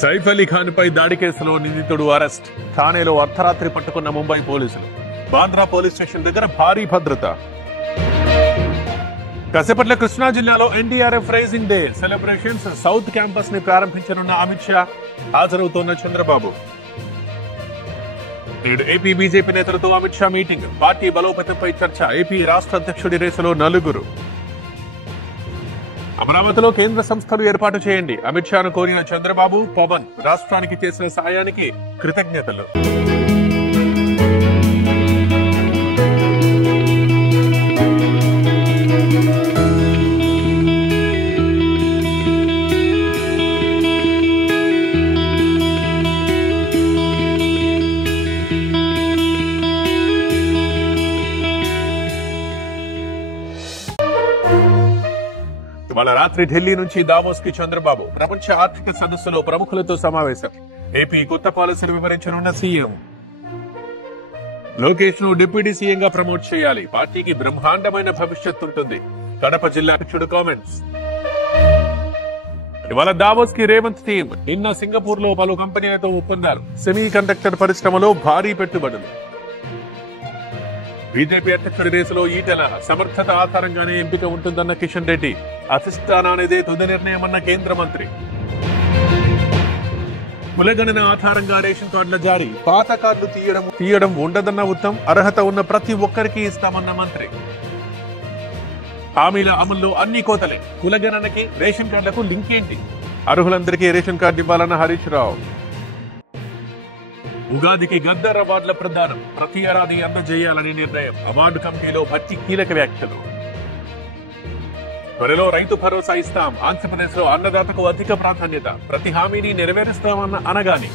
సైఫ్ అలీ ఖాన్ పై దాడి కేసులో నిందితుడు అరెస్ట్. థానేలో అర్ధరాత్రి పట్టుకున్న ముంబై పోలీసులు. బాంద్రా పోలీస్ స్టేషన్ దగ్గర భారీ భద్రత. కాసేపట్ల కృష్ణా జిల్లాలో NDRF rising day celebrations. South campus ని ప్రారంభించనున్న అమిత్ షా, హాజరవుతోన్న చంద్రబాబు. నేడు ఏపీ బీజేపీ నేతలతో అమిత్ షా మీటింగ్. పార్టీ బలోపేతంపై చర్చ. ఏపీ రాష్ట్ర అధ్యక్షుడి రేసులో 4. అమరావతిలో కేంద్ర సంస్థలు ఏర్పాటు చేయండి. అమిత్ షాను కోరిన చంద్రబాబు, పవన్. రాష్ట్రానికి చేసిన సాయానికి కృతజ్ఞతలు. ఇవాళ రాత్రి ఢిల్లీ నుంచి దావోస్ కి చంద్రబాబు. ప్రపంచ ఆర్థిక సదస్సులో ప్రముఖులతో సమావేశం. ఏపీ కొత్త పాలసీలు వివరించనున్న సీఎం. లోకేష్ ను డిప్యూటీ సీఎం గా ప్రమోట్ చేయాలి. పార్టీకి బ్రహ్మాండమైన భవిష్యత్తు ఉంటుంది. కడప జిల్లా అధ్యక్షుడు కామెంట్స్. ఇవాళ దావోస్ కి రేవంత్ టీం. నిన్న సింగపూర్ లో పలు కంపెనీలతో ఒప్పందాలు. సెమీ కండక్టర్ పరిశ్రమలో భారీ పెట్టుబడులు. బీజేపీ అధ్యక్షుడి రేసులో ఈటెల. సమర్థత ఆధారంగానే ఎంపిక ఉంటుందన్న కిషన్ రెడ్డి. అధిష్టానానిదే తుది నిర్ణయమన్న కేంద్ర మంత్రి. కులగణన ఆధారంగా రేషన్ కార్డుల జారీ. పాత కార్డు తీయడం ఉండదన్న ఉత్తమ్. అర్హత ఉన్న ప్రతి ఒక్కరికి ఇస్తామన్న మంత్రి. హామీల అమల్లో అన్ని కోతలే. కులగణనకి రేషన్ కార్డులకు లింక్ ఏంటి? అర్హులందరికీ రేషన్ కార్డు ఇవ్వాలన్న హరీష్ రావు. ఉగాదికి గద్దర్ అవార్డుల ప్రదానం. ప్రతి ఏడాది అందజేయాలని నిర్ణయం. అవార్డు కమిటీలో భర్తీ కీలక వ్యాఖ్యలు. త్వరలో రైతు భరోసా ఇస్తాం. ఆంధ్రప్రదేశ్ లో అన్నదాతకు అధిక ప్రాధాన్యత. ప్రతి హామీని నెరవేరుస్తామన్న అనగాని.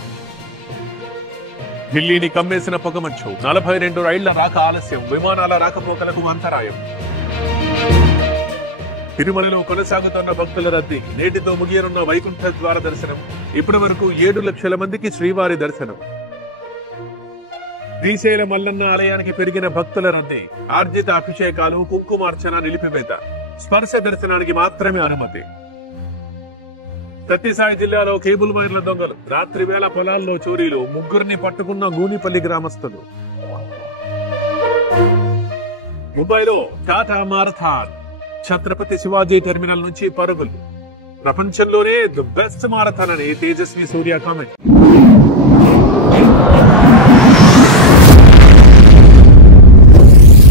ఢిల్లీని కమ్మేసిన పొగమంచు. 42 రైళ్ల రాక ఆలస్యం. విమానాల రాకపోకలకు అంతరాయం. తిరుమలలో కొనసాగుతున్న భక్తుల రద్దీ. నేటితో ముగియనున్న వైకుంఠ ద్వార దర్శనం. ఇప్పటి వరకు 7 లక్షల మందికి శ్రీవారి దర్శనం. శ్రీశైల మల్లన్న ఆలయానికి పెరిగిన భక్తుల రద్దీ. ఆర్జిత అభిషేకాలు, కుంకుమార్చన నిలిపివేత. స్పర్శ దర్శనానికి మాత్రమే అనుమతి. సత్యసాయి జిల్లాలో కేబుల్ వైర్ల దొంగలు. రాత్రి వేళ పొలాల్లో చోరీలు. 3 పట్టుకున్న గూనిపల్లి గ్రామస్తులు. ముంబైలో టాటా మారథాన్. ఛత్రపతి శివాజీ టెర్మినల్ నుంచి పరుగులు. ప్రపంచంలోనే ది బెస్ట్ మారథాన్ అని తేజస్వి సూర్య కామెంట్.